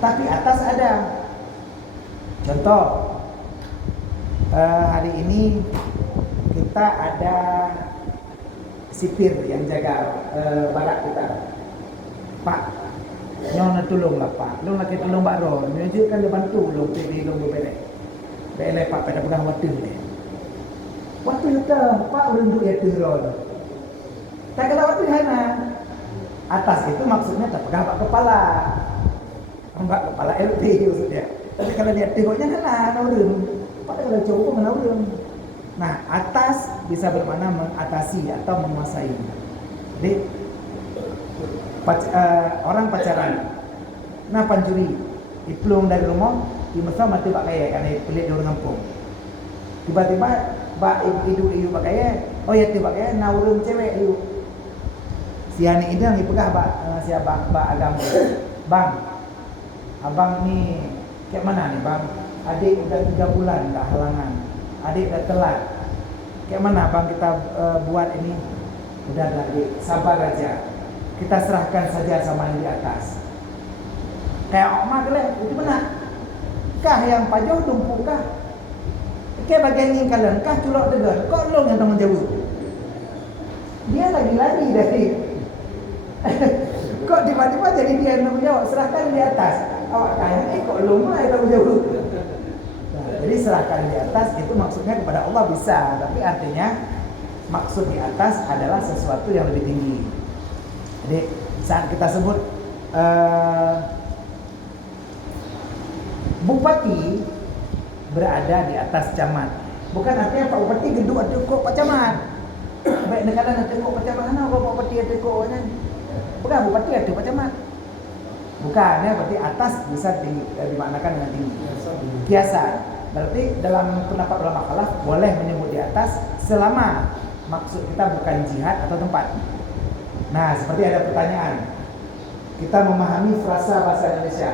tapi atas ada. Contoh, hari ini kita ada sipir yang jaga barak kita. Pak, nyonya tolonglah Pak, lu lagi tolong Mbak Ro, dia kan dia bantu lu pergi lu belek. Belek Pak pada pegang waktu dia. Waktu itu Pak urung dia turun. Tak kala waktu hana. Atas itu maksudnya tak pegang Pak kepala. Mbak kepala LT maksudnya. Tapi kalau dia tengoknya hana urung. Pak kalau coba mana urung. Nah, atas bisa bermakna mengatasi atau menguasai. Jadi orang pacaran. Nah, pancuri diplong dari rumah, di masa mati pak kaya karena pelit di orang kampung. Tiba-tiba bak idu pak kaya, oh ya tiba kaya naurun cewek idu. Si ani ini yang dipegah bak siapa bak agama. Bang, abang ni kayak mana nih bang? Adik udah 3 bulan tak halangan. Adik udah telat. Kayak mana bang kita buat ini? Udah adik, sabar aja. Kita serahkan saja sama yang di atas. Kayak Oma kelek, itu benar. Kah yang pajoh tumpuk kah? Kayak bagian yang kalian kah culok tegar. Kok lo yang tanggung jawab? Dia lagi lari dari. Kok tiba-tiba jadi dia yang tanggung jawab? Serahkan di atas. Awak tanya, kok lo mah yang tanggung jawab? Jadi serahkan di atas itu maksudnya kepada Allah bisa, tapi artinya maksud di atas adalah sesuatu yang lebih tinggi. Jadi saat kita sebut bupati berada di atas camat, bukan artinya Pak Bupati gedung ada kok Pak Camat. Baik negara nanti kok Pak Camat mana Pak Bupati ada koknya. Bukan bupati ada Pak Camat. Bukan, ya berarti atas bisa dimaknakan dengan tinggi. Kiasan. Berarti dalam pendapat ulama khalaf boleh menyebut di atas selama maksud kita bukan jihad atau tempat. Nah, seperti ada pertanyaan. Kita memahami frasa bahasa Indonesia.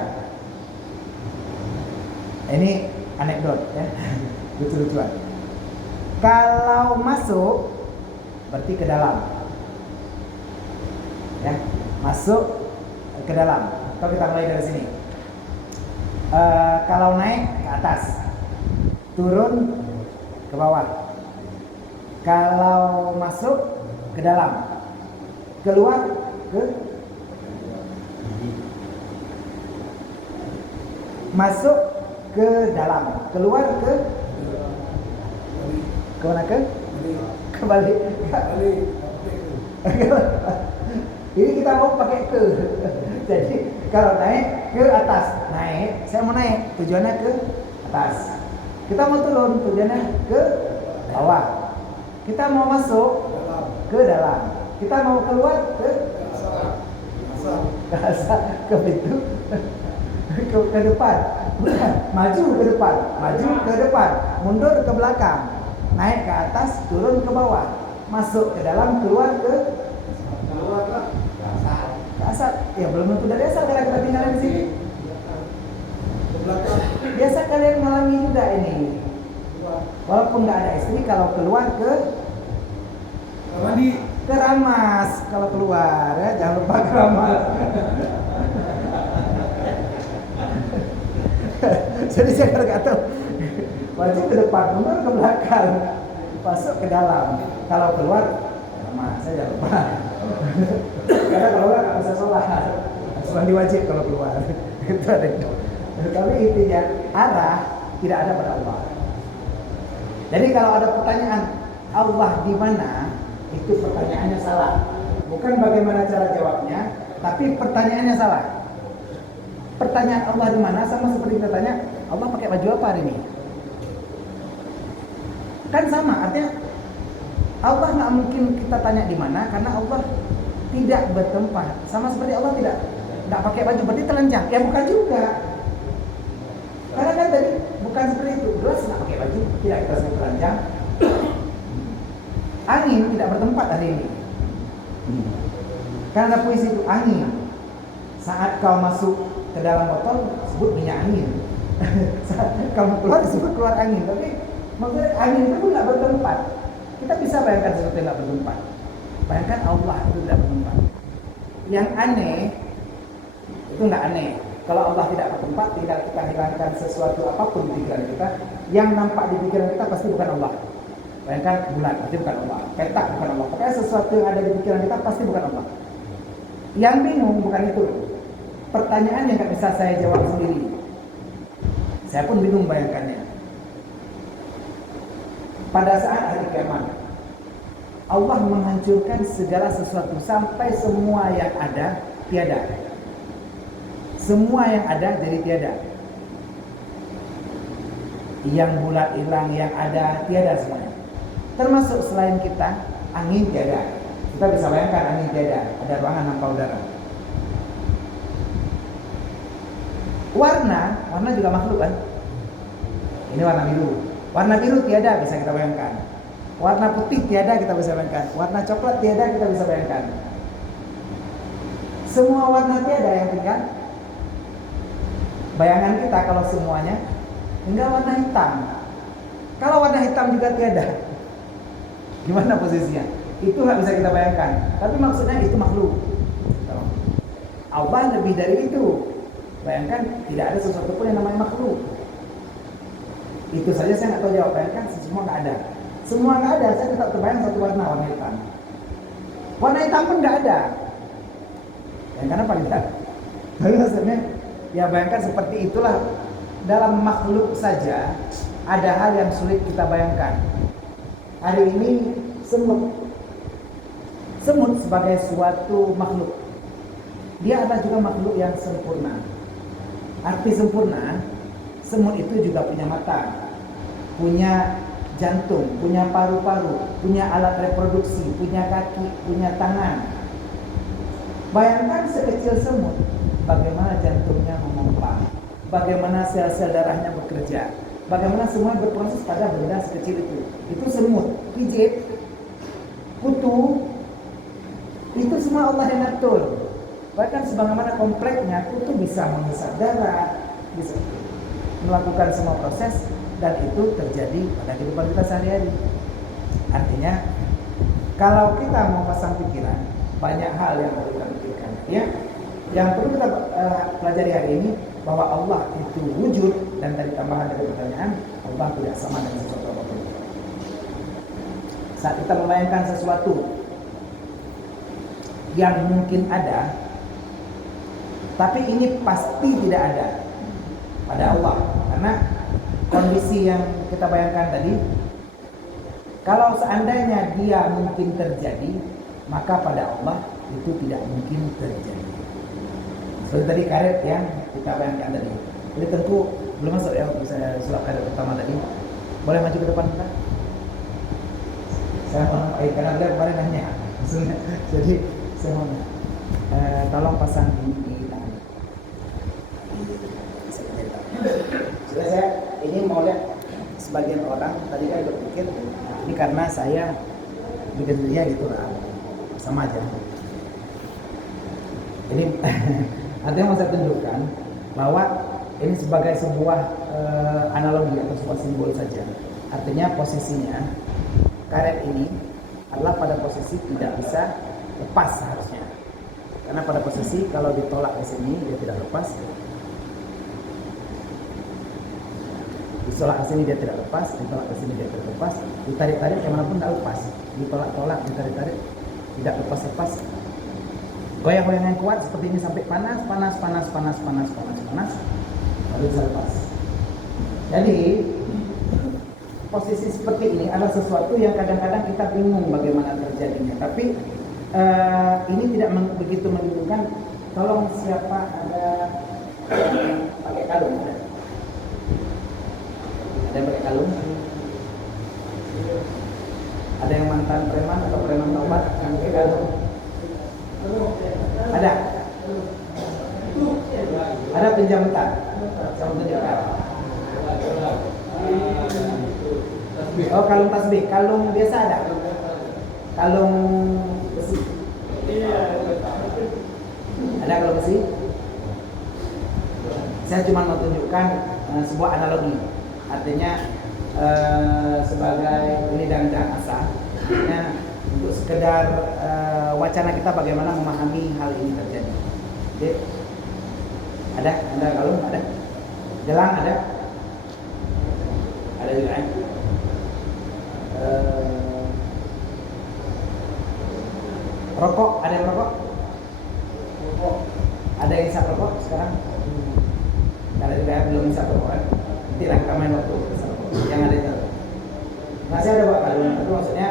Ini anekdot ya. Lucu-lucuan. Kalau masuk berarti ke dalam. Ya, masuk ke dalam. Atau kita mulai dari sini. Kalau naik ke atas. Turun ke bawah. Kalau masuk ke dalam, keluar ke masuk ke dalam, keluar ke mana ke? Kembali. Ini kita mau pakai ke. Jadi kalau naik ke atas, naik, saya mau naik, tujuannya ke atas. Kita mau turun, tujuannya ke bawah. Kita mau masuk ke dalam. Kita mau keluar ke ke pintu, ke depan. Bukan, maju ke depan, maju ke depan, mundur ke belakang, naik ke atas, turun ke bawah, masuk ke dalam, keluar ke asal. Ya belum tentu dari asal karena kita tinggal di sini. Biasa kalian mengalami juga ini. Walaupun nggak ada istri, kalau keluar ke keramas, kalau keluar ya jangan lupa keramas. Jadi saya nggak tahu. Wajib ke depan, mundur ke belakang, masuk ke dalam. Kalau keluar, keramas, saya jangan lupa. Karena kalau nggak bisa sholat, mandi wajib kalau keluar. Itu ada. Tapi intinya arah tidak ada pada Allah. Jadi kalau ada pertanyaan Allah di mana, itu pertanyaannya salah. Bukan bagaimana cara jawabnya, tapi pertanyaannya salah. Pertanyaan Allah di mana sama seperti kita tanya Allah pakai baju apa hari ini. Kan sama, artinya Allah nggak mungkin kita tanya di mana karena Allah tidak bertempat. Sama seperti Allah tidak pakai baju, berarti telanjang. Ya bukan juga. Karena kan tadi bukan seperti itu. Jelas nggak pakai baju, tidak kita sebut telanjang. Angin tidak bertempat hari ini. Karena puisi itu angin. Saat kau masuk ke dalam botol sebut minyak angin. Saat kamu keluar disebut keluar angin. Tapi maksudnya angin itu pun nggak bertempat. Kita bisa bayangkan sesuatu yang nggak bertempat. Bayangkan Allah itu tidak bertempat. Yang aneh itu nggak aneh. Kalau Allah tidak bertempat, tidak kita hilangkan sesuatu apapun di pikiran kita, yang nampak di pikiran kita pasti bukan Allah. Bayangkan bulan, pasti bukan Allah. Petak bukan Allah. Pokoknya sesuatu yang ada di pikiran kita pasti bukan Allah. Yang bingung bukan itu. Pertanyaan yang gak bisa saya jawab sendiri. Saya pun bingung bayangkannya. Pada saat hari kiamat, Allah menghancurkan segala sesuatu sampai semua yang ada tiada. Semua yang ada jadi tiada. Yang bulat hilang, yang ada tiada semuanya. Termasuk selain kita, angin tiada. Kita bisa bayangkan angin tiada, ada ruangan tanpa udara. Warna juga makhluk kan? Ini warna biru. Warna biru tiada, bisa kita bayangkan. Warna putih tiada, kita bisa bayangkan. Warna coklat tiada, kita bisa bayangkan. Semua warna tiada, yang tinggal bayangan kita kalau semuanya tinggal warna hitam. Kalau warna hitam juga tiada, gimana posisinya? Itu nggak bisa kita bayangkan. Tapi maksudnya itu makhluk. Allah lebih dari itu. Bayangkan tidak ada sesuatu pun yang namanya makhluk. Itu saja saya nggak tahu jawab. Bayangkan semua nggak ada. Semua nggak ada. Saya tetap terbayang satu warna hitam. Warna hitam pun nggak ada. Bayangkan apa tidak? Tapi maksudnya, ya bayangkan seperti itulah. Dalam makhluk saja ada hal yang sulit kita bayangkan. Hari ini semut sebagai suatu makhluk, dia adalah juga makhluk yang sempurna. Arti sempurna, semut itu juga punya mata, punya jantung, punya paru-paru, punya alat reproduksi, punya kaki, punya tangan. Bayangkan sekecil semut, bagaimana jantungnya memompa, bagaimana sel-sel darahnya bekerja, bagaimana semua berproses pada benda sekecil itu. Itu semut, pijit, kutu, itu semua Allah yang atur. Bahkan sebagaimana kompleksnya, kutu bisa menghisap darah, bisa melakukan semua proses, dan itu terjadi pada kehidupan kita sehari-hari. Artinya, kalau kita mau pasang pikiran, banyak hal yang perlu kita pikirkan. Ya, yang perlu kita pelajari hari ini bahwa Allah itu wujud, dan dari tambahan dari pertanyaan, Allah tidak sama dengan sesuatu apapun. Saat kita membayangkan sesuatu yang mungkin ada, tapi ini pasti tidak ada pada Allah, karena kondisi yang kita bayangkan tadi, kalau seandainya dia mungkin terjadi, maka pada Allah itu tidak mungkin terjadi. Seperti tadi karet yang kita bayangkan tadi. Jadi tentu belum masuk ya saya sulap karet pertama tadi. Boleh maju ke depan kita? Saya mau karena beliau kemarin nanya. Jadi saya mau tolong pasang di tangan. Jadi saya ini mau lihat sebagian orang tadi kan berpikir ini karena saya bikin dia gitu lah, sama aja. Ini artinya mau saya tunjukkan bahwa ini sebagai sebuah analogi atau sebuah simbol saja. Artinya posisinya karet ini adalah pada posisi tidak bisa lepas seharusnya. Karena pada posisi kalau ditolak ke sini dia tidak lepas. Ditolak ke sini dia tidak lepas, ditolak ke sini dia tidak lepas, ditarik-tarik kemanapun tidak lepas, ditolak-tolak, ditarik-tarik tidak lepas-lepas. Goyang-goyang yang kuat seperti ini sampai panas, lalu bisa lepas. Jadi posisi seperti ini adalah sesuatu yang kadang-kadang kita bingung bagaimana terjadinya. Tapi ini tidak begitu membingungkan. Tolong siapa ada pakai kalung? Ada yang pakai kalung? Ada yang mantan preman atau preman taubat yang pakai kalung? Ada? Ada pinjam bentar? Saya mau tunjukkan. Oh, kalung tasbih. Kalung biasa ada? Kalung besi? Ada kalung besi? Saya cuma mau tunjukkan sebuah analogi. Artinya sebagai ini dan asa. Artinya untuk sekedar wacana kita bagaimana memahami hal ini terjadi. Jadi, Ada kalung ada. Gelang ada. Ada juga ya. Rokok ada yang rokok? Ada yang isap rokok sekarang? Ada juga yang belum isap rokok kan? Nanti lah kita main waktu yang ada itu. Nah saya ada bawa kalung, itu maksudnya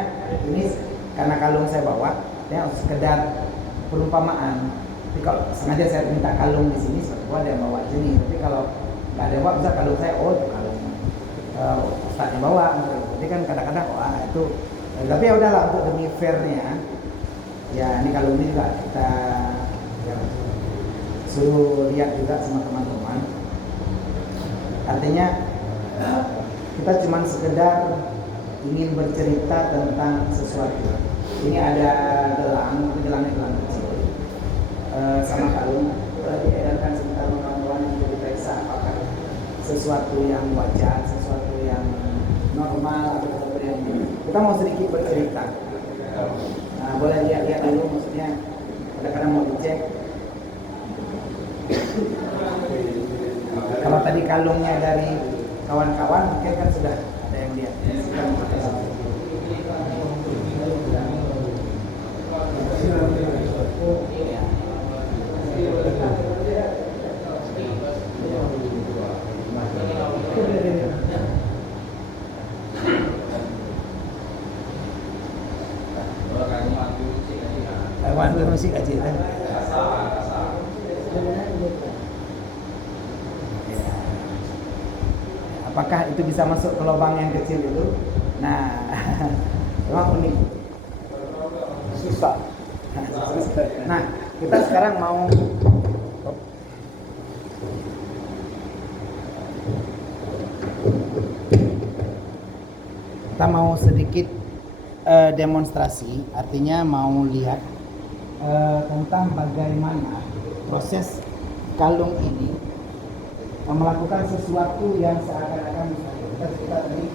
ini karena kalung saya bawa, ya sekedar perumpamaan. Tapi kalau sengaja saya minta kalung di sini, sebab ada yang bawa di sini. Tapi kalau nggak ada yang bawa, bisa kalung saya, oh itu kalung ustadznya bawa. Jadi kan kadang-kadang, itu. Tapi ya udahlah untuk demi fairnya, ya ini kalung ini juga kita ya, suruh lihat juga sama teman-teman. Artinya kita cuma sekedar ingin bercerita tentang sesuatu. Ini ada gelang kecil sama kalung. Boleh diedarkan sebentar kawan-kawan untuk diperiksa apakah sesuatu yang wajar, sesuatu yang normal atau sesuatu yang kita mau sedikit bercerita. Nah, boleh lihat dulu, maksudnya kadang-kadang mau dicek. Kalau tadi kalungnya dari kawan-kawan, mungkin kan sudah ada yang lihat. Kawan musik aja kan. Apakah itu bisa masuk ke lubang yang kecil itu? Nah, memang unik. Susah. Nah, kita sekarang mau sedikit demonstrasi, artinya mau lihat tentang bagaimana proses kalung ini melakukan sesuatu yang seakan-akan kita tadi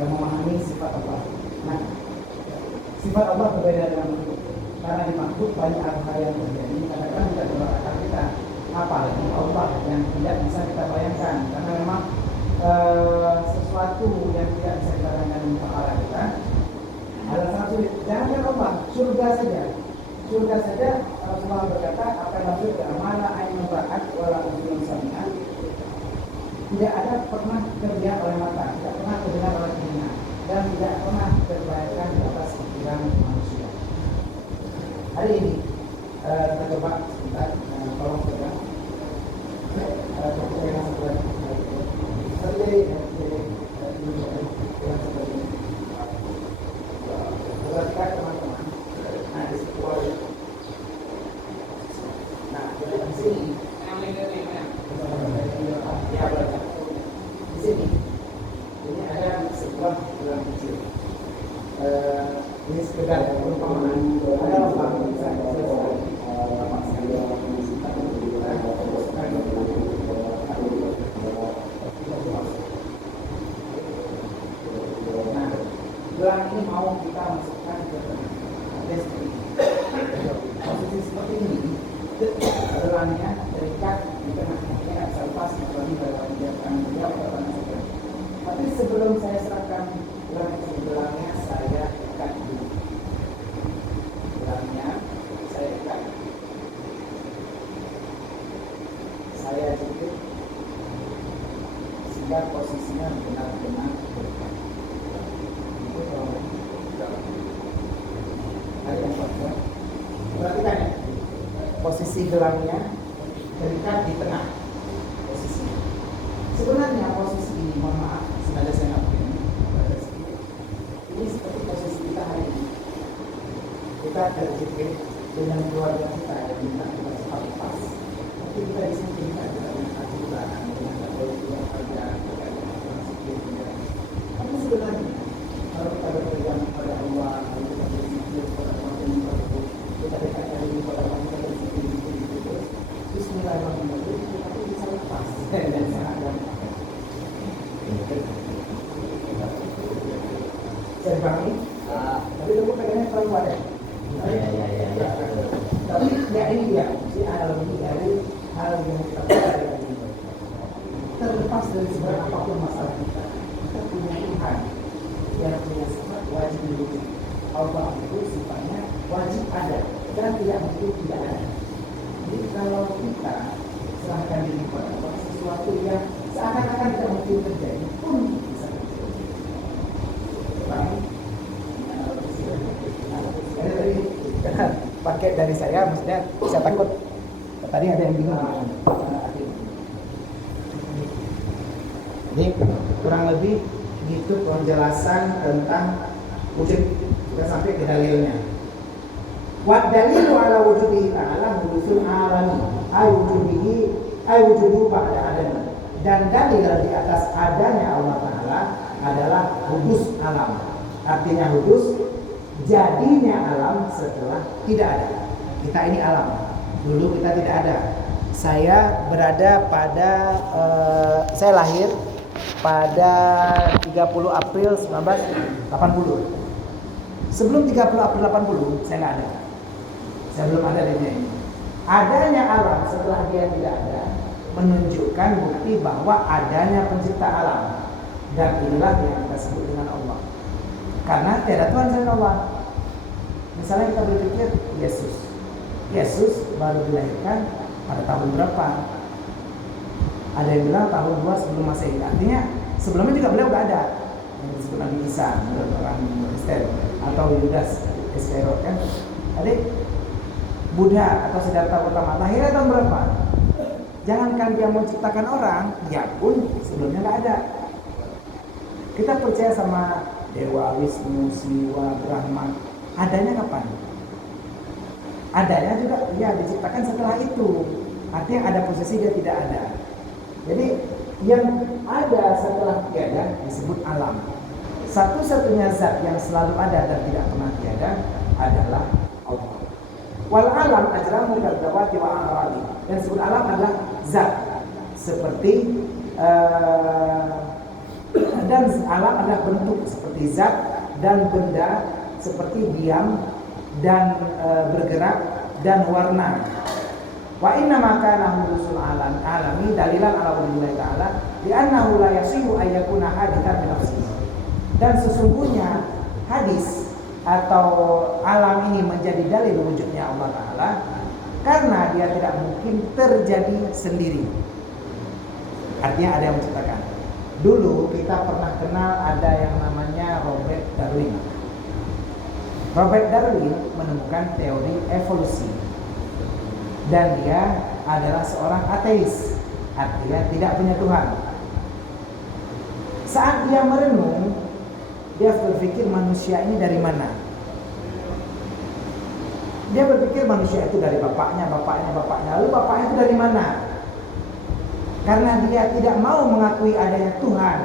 memahami sifat Allah. Nah, sifat Allah berbeda dengan makhluk. Karena di makhluk banyak hal yang terjadi. Kadang-kadang tidak membahayakan kita, apalagi Allah yang tidak bisa kita bayangkan. Karena memang sesuatu yang tidak bisa kita bayangkan di kepala kita adalah sangat sulit. Jangan Allah, surga saja. Surga saja Rasulullah berkata, apa yang surga mana ain muba'at wala uzun sami'at. Tidak ada pernah terlihat oleh mata, tidak pernah terdengar oleh telinga, dan tidak pernah terbayangkan di atas pikiran manusia. Hari ini kita coba sebentar, tolong pegang. Perhatikan teman-teman. Nah di situ, nah di sini. Ya, di sini ini ada sebuah gelang kecil. Ini sekedar perumpamaan. Ada lubang bisa nah, gelang ini mau kita masukkan ke posisi seperti ini. Gelangnya terikat di tengahnya, tidak bisa lepas kecuali bahwa dia akan menjawab. Tapi sebelum saya serahkan gelangnya saya ikat dulu. Gelangnya saya ikat. Saya jepit sehingga posisinya benar-benar bergerak. Itu kalau ada yang perempuan. Perhatikan ya. Posisi gelangnya terikat di tengah posisi. Sebenarnya posisi ini, mohon maaf, sengaja saya nggak pakai ini seperti posisi kita hari ini. Kita terjepit dengan keluarga kita yang minta kita cepat lepas. Tapi kita di sini kita tidak punya aturan, dengan keluarga kerja, tapi sebenarnya kalau kita berpegang kepada Allah, kalau kita berzikir kepada Allah, kita dekatkan diri kepada Allah, kita berzikir terus. Bismillahirrahmanirrahim, tapi bisa lepas dan sangat gampang. Saya bangun, tapi tunggu pegangnya terlalu padat. Tapi ya ini dia, si hal ini dari hal yang kita pelajari terlepas dari seberapa apapun masalah kita punya Tuhan yang punya sifat wajib diwujud. Allah itu sifatnya wajib ada dan tidak mungkin tidak ada. Jadi kalau kita serahkan diri kepada Allah, sesuatu yang seakan-akan tidak mungkin terjadi pun bisa terjadi. Ada tadi pakai dari saya, maksudnya saya takut tadi ada yang bingung. Jadi kurang lebih gitu penjelasan tentang wujud. Kita sampai ke dalilnya. Wa dalilu ala wujudihi ta'ala hudusul alami ay wujudu ba'da adami. Dan dalil di atas adanya Allah Ta'ala adalah hudus alam. Artinya hudus jadinya alam setelah tidak ada. Kita ini alam. Dulu kita tidak ada. Saya berada pada saya lahir pada 30 April 1980. Sebelum 30 April 80 saya nggak ada. Saya belum ada di dunia ini. Adanya alam setelah dia tidak ada menunjukkan bukti bahwa adanya pencipta alam. Dan inilah yang kita sebut dengan Allah. Karena tiada Tuhan selain Allah. Misalnya kita berpikir Yesus baru dilahirkan pada tahun berapa? Ada yang bilang tahun 2 sebelum Masehi. Artinya sebelumnya juga beliau nggak ada. Yang disebut Nabi Isa menurut orang Kristen atau Yudas Iskariot kan. Jadi Buddha atau Siddhartha Gautama lahirnya tahun berapa? Jangankan dia menciptakan orang, dia pun sebelumnya nggak ada. Kita percaya sama Dewa, Wisnu, Siwa, Brahma. Adanya kapan? Adanya juga dia diciptakan setelah itu. Artinya ada posisi dia tidak ada. Jadi yang ada setelah tiada disebut alam. Satu-satunya zat yang selalu ada dan tidak pernah tiada adalah Allah. Wal alam ajramu kadzawati wa amrali. Dan disebut alam adalah zat seperti dan alam adalah bentuk seperti zat dan benda seperti diam dan bergerak dan warna. Wa inna ma kana hudusul alami dalilan ala wujudillahi ta'ala li'annahu la yasihu ay yakuna haditsan bi nafsihi. Dan sesungguhnya hadis atau alam ini menjadi dalil wujudnya Allah Ta'ala karena dia tidak mungkin terjadi sendiri. Artinya ada yang menciptakan. Dulu kita pernah kenal ada yang namanya Robert Darwin. Robert Darwin menemukan teori evolusi. Dan dia adalah seorang ateis, artinya tidak punya Tuhan. Saat dia merenung, dia berpikir manusia ini dari mana? Dia berpikir manusia itu dari bapaknya. Lalu bapaknya itu dari mana? Karena dia tidak mau mengakui adanya Tuhan,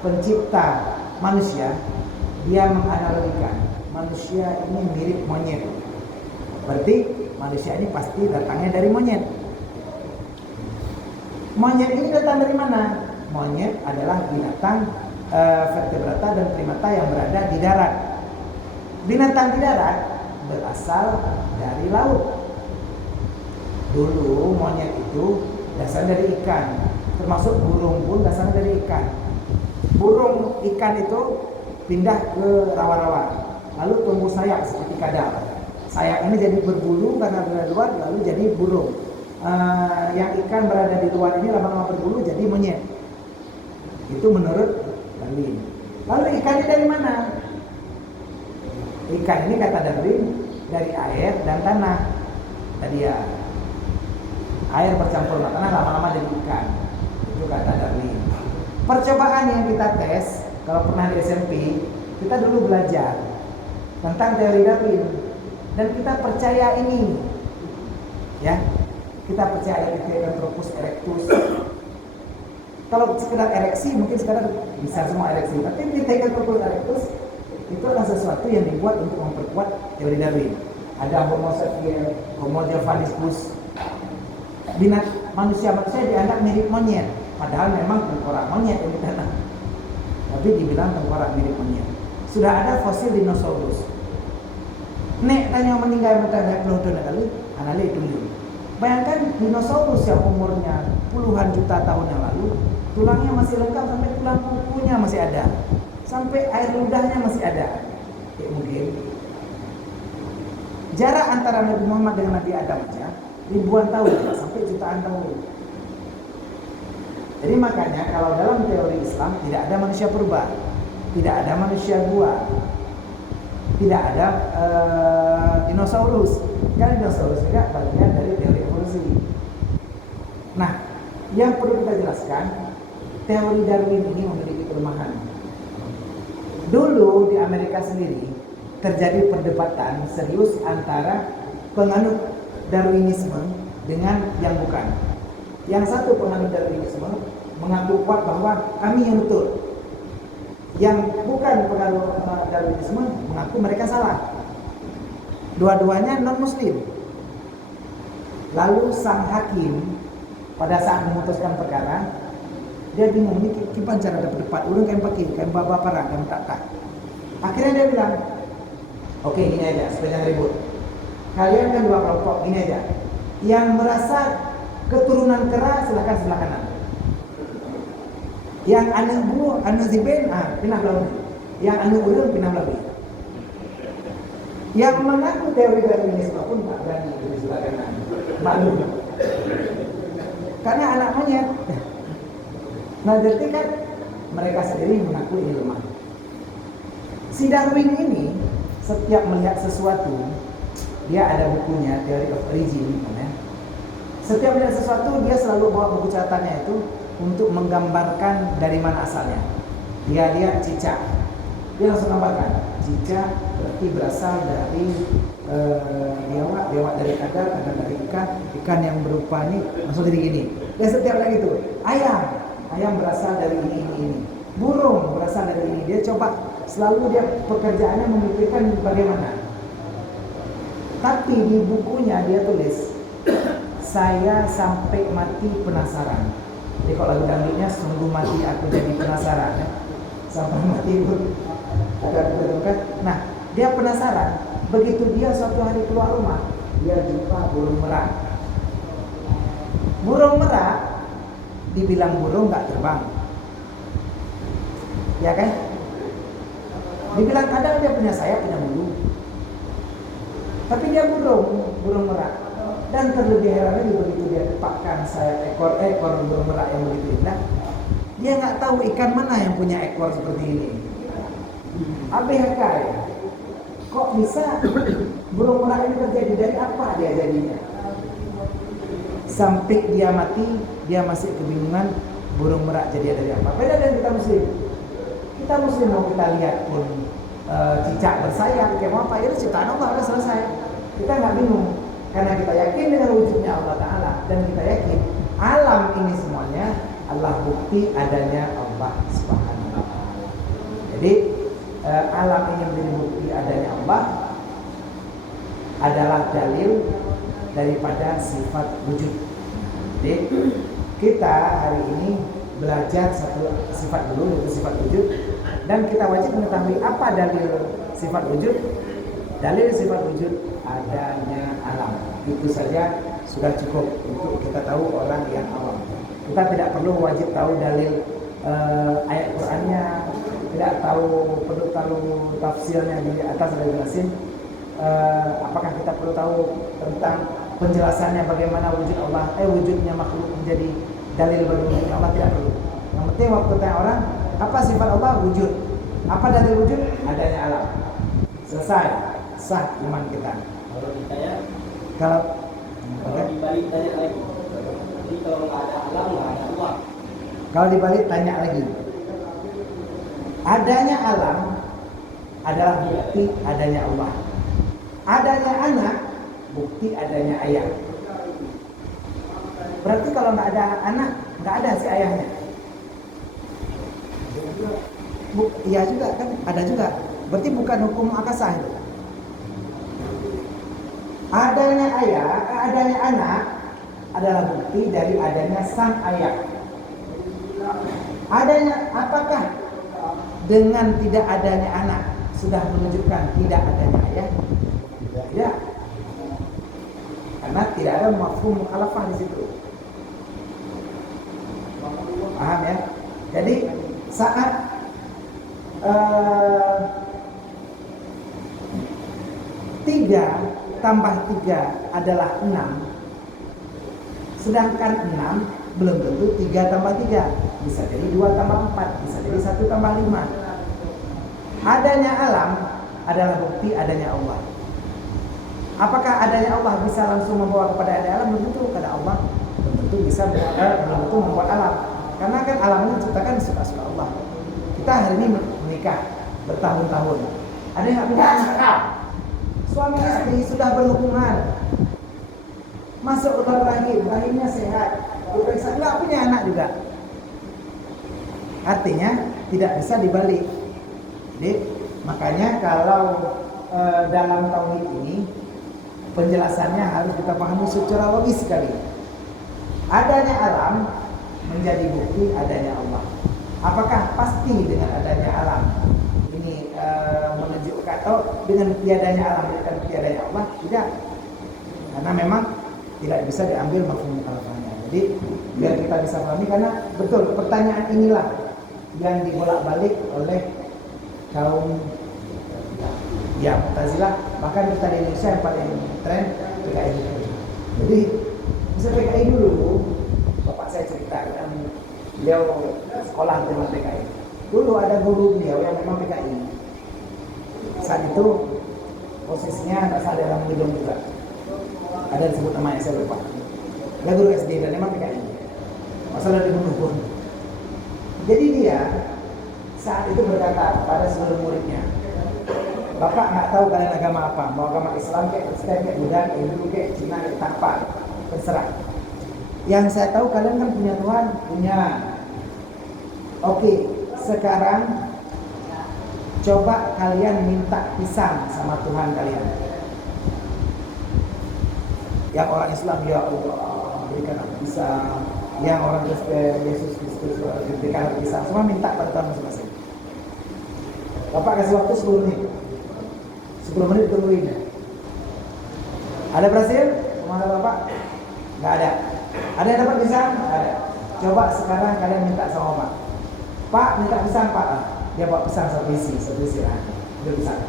pencipta manusia, dia menganalogikan manusia ini mirip monyet. Berarti manusia ini pasti datangnya dari monyet. Monyet ini datang dari mana? Monyet adalah binatang vertebrata dan primata yang berada di darat. Binatang di darat berasal dari laut. Dulu monyet itu dasarnya dari ikan. Termasuk burung pun dasarnya dari ikan. Burung ikan itu pindah ke rawa-rawa, lalu tumbuh sayap seperti kadal. Sayap ini jadi berbulu karena berada di luar, lalu jadi burung. Yang ikan berada di luar ini lama-lama berbulu jadi monyet. Itu menurut Darwin. Lalu ikan ini dari mana? Ikan ini kata Darwin dari air dan tanah. Tadi ya, air bercampur dengan tanah lama-lama jadi ikan. Itu kata Darwin. Percobaan yang kita tes, kalau pernah di SMP, kita dulu belajar tentang teori Darwin. Dan kita percaya ini, ya, kita percaya Pithecanthropus erectus. Kalau sekedar ereksi mungkin sekedar bisa semua ereksi, tapi Pithecanthropus erectus itu adalah sesuatu yang dibuat untuk memperkuat teori Darwin. Ada Homo sapiens, Homo javanicus. Manusia dianggap mirip monyet, padahal memang tengkorak monyet yang ditanam. Tapi dibilang tengkorak mirip monyet. Sudah ada fosil dinosaurus. Nek tanya meninggal bertanya puluh tahun kali, anale tunjuk. Bayangkan dinosaurus yang umurnya puluhan juta tahun yang lalu Tulangnya masih lengkap, sampai tulang kukunya masih ada, sampai air ludahnya masih ada. Mungkin jarak antara Nabi Muhammad dengan Nabi Adam aja ribuan tahun, sampai jutaan tahun. Jadi makanya kalau dalam teori Islam tidak ada manusia purba, tidak ada manusia gua, tidak ada dinosaurus. Karena dinosaurus juga bagian dari teori evolusi. Nah, yang perlu kita jelaskan, teori Darwin ini memiliki kelemahan. Dulu di Amerika sendiri terjadi perdebatan serius antara penganut Darwinisme dengan yang bukan. Yang satu penganut Darwinisme mengaku kuat bahwa kami yang betul. Yang bukan penganut Darwinisme mengaku mereka salah. Dua-duanya non-muslim. Lalu sang hakim pada saat memutuskan perkara, dia bingung, ini gimana cara dapat debat, urung kayak pakai, kayak bapak parah, kayak tak. Akhirnya dia bilang, oke, gini aja, supaya jangan ribut. Kalian kan dua kelompok, gini aja. Yang merasa keturunan kera silakan sebelah kanan. Yang anak buah, anak ziben, pindah belah. Yang anak urung pindah belah. Yang mengaku teori Darwinisme pun tak berani di sebelah kanan. Malu. Karena anak monyet. Nah, jadi kan mereka sendiri mengaku ini lemah. Si Darwin ini setiap melihat sesuatu, dia ada bukunya Theory of Origin, ya. Setiap melihat sesuatu dia selalu bawa buku catatannya itu untuk menggambarkan dari mana asalnya. Dia lihat cicak, dia langsung gambarkan cicak berarti berasal dari biawak dari kadal dari ikan yang berupa ini langsung jadi gini. Dia setiap lagi itu ayam berasal dari ini, burung berasal dari ini. Dia coba selalu, dia pekerjaannya memikirkan bagaimana. Tapi di bukunya dia tulis, saya sampai mati penasaran. Jadi kalau lagu dangdutnya sungguh mati aku jadi penasaran, ya. Sampai mati pun agak berdekat. Nah, dia penasaran. Begitu dia suatu hari keluar rumah, dia jumpa burung merak. Burung merak dibilang burung nggak terbang, ya kan? Dibilang kadang dia punya sayap, punya bulu, tapi dia burung merak. Dan terlebih heran lagi begitu dia tepakkan sayap ekor burung merak yang begitu indah, dia nggak tahu ikan mana yang punya ekor seperti ini. Abehakai, kok bisa burung merak ini terjadi, dari apa dia jadinya? Sampai dia mati, dia masih kebingungan burung merak jadi dari apa. Beda dengan kita muslim. Kita muslim mau kita lihat pun cicak bersayap kayak apa, itu ciptaan Allah, udah selesai. Kita nggak bingung karena kita yakin dengan wujudnya Allah Ta'ala, dan kita yakin alam ini semuanya adalah bukti adanya Allah Subhanahu wa Ta'ala. Jadi alam ini menjadi bukti adanya Allah adalah dalil daripada sifat wujud. Jadi kita hari ini belajar satu sifat dulu, yaitu sifat wujud, dan kita wajib mengetahui apa dalil sifat wujud. Dalil sifat wujud adanya alam. Itu saja sudah cukup untuk kita tahu orang yang awam. Kita tidak perlu wajib tahu dalil ayat Qur'annya, tidak perlu tahu tafsirnya di atas sudah jelasin. Apakah kita perlu tahu tentang penjelasannya bagaimana wujud Allah, wujudnya makhluk menjadi dalil bagi wujudnya Allah? Tidak perlu. Yang penting waktu tanya orang, apa sifat Allah? Wujud. Apa dalil wujud? Adanya alam. Selesai, sah iman kita. Kalau ditanya, Kalau dibalik tanya lagi, jadi kalau nggak ada alam nggak ada Allah. Kalau dibalik tanya lagi, adanya alam adalah bukti adanya Allah. Adanya anak, bukti adanya ayah. Berarti kalau nggak ada anak, nggak ada si ayahnya. Iya juga kan, ada juga. Berarti bukan hukum akasah itu. Adanya ayah, adanya anak adalah bukti dari adanya sang ayah. Adanya, apakah dengan tidak adanya anak sudah menunjukkan tidak adanya ayah? Tidak. Karena tidak ada mafhum mukhalafah di situ. Paham ya? Jadi saat 3 tambah 3 adalah 6, sedangkan 6 belum tentu 3 tambah 3, bisa jadi 2 tambah 4, bisa jadi 1 tambah 5. Adanya alam adalah bukti adanya Allah. Apakah adanya Allah bisa langsung membawa kepada adanya alam? Belum tentu. Karena Allah belum tentu bisa belum tentu membuat alam. Karena kan alam ini diciptakan suka-suka Allah. Kita hari ini menikah bertahun-tahun. Ada yang nggak punya anak? Suami istri sudah berhubungan, masuk ular rahim, rahimnya sehat, diperiksa nggak punya anak juga. Artinya tidak bisa dibalik. Jadi makanya kalau dalam tauhid ini penjelasannya harus kita pahami secara logis sekali. Adanya alam menjadi bukti adanya Allah. Apakah pasti dengan adanya alam ini menunjukkan atau dengan tiadanya alam menunjukkan tiadanya Allah? Tidak. Karena memang tidak bisa diambil mafhum mukhalafahnya. Jadi biar kita bisa pahami, karena betul pertanyaan inilah yang dibolak-balik oleh kaum ya Mu'tazilah, bahkan kita di Indonesia yang paling tren PKI. Jadi bisa PKI dulu, bapak saya cerita kan beliau sekolah dengan PKI. Dulu ada guru beliau yang memang PKI. Saat itu posisinya nggak salah dalam gedung juga. Ada disebut namanya saya lupa. Dia guru SD dan memang PKI. Masalah dibunuh pun. Jadi dia saat itu berkata pada seluruh muridnya, Bapak nggak tahu kalian agama apa, mau agama Islam kayak Kristen kayak Buddha kayak Hindu kayak Cina kayak apa, terserah. Yang saya tahu kalian kan punya Tuhan, punya. Oke, sekarang coba kalian minta pisang sama Tuhan kalian. Yang orang Islam, ya Allah berikan aku pisang. Yang orang Kristen, Yesus Kristus berikan aku pisang. Semua minta pada Tuhan masing-masing. Bapak kasih waktu 10 menit. 10 menit tungguin. Ada berhasil? Kemana Bapak? Nggak ada. Ada yang dapat pisang? Nggak ada. Coba sekarang kalian minta sama Pak. Pak, minta pisang Pak. Dia bawa pisang satu isi lah. Dia pisang.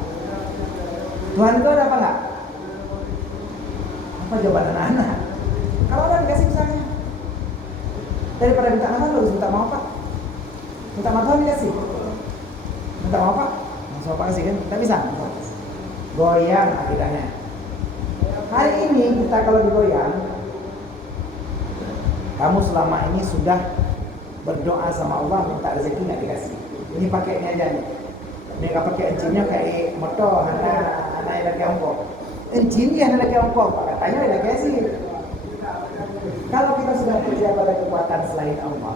Tuhan itu ada apa nggak? Apa jawaban anak-anak? Kalau orang dikasih pisangnya, daripada minta nama, harus minta mau Pak. Minta mau Tuhan dikasih. Minta mau Pak, langsung Pak kasih kan? Kita pisang. Goyang akidahnya. Hari ini kita kalau digoyang, kamu selama ini sudah berdoa sama Allah minta rezeki nggak dikasih. Ini pakainya aja nih. Ini nggak pakai encinnya kayak motor, anak yang lagi ongkok. Encinnya anak lagi ongkok, Pak katanya lagi kasih. Kalau kita sudah percaya pada kekuatan selain Allah,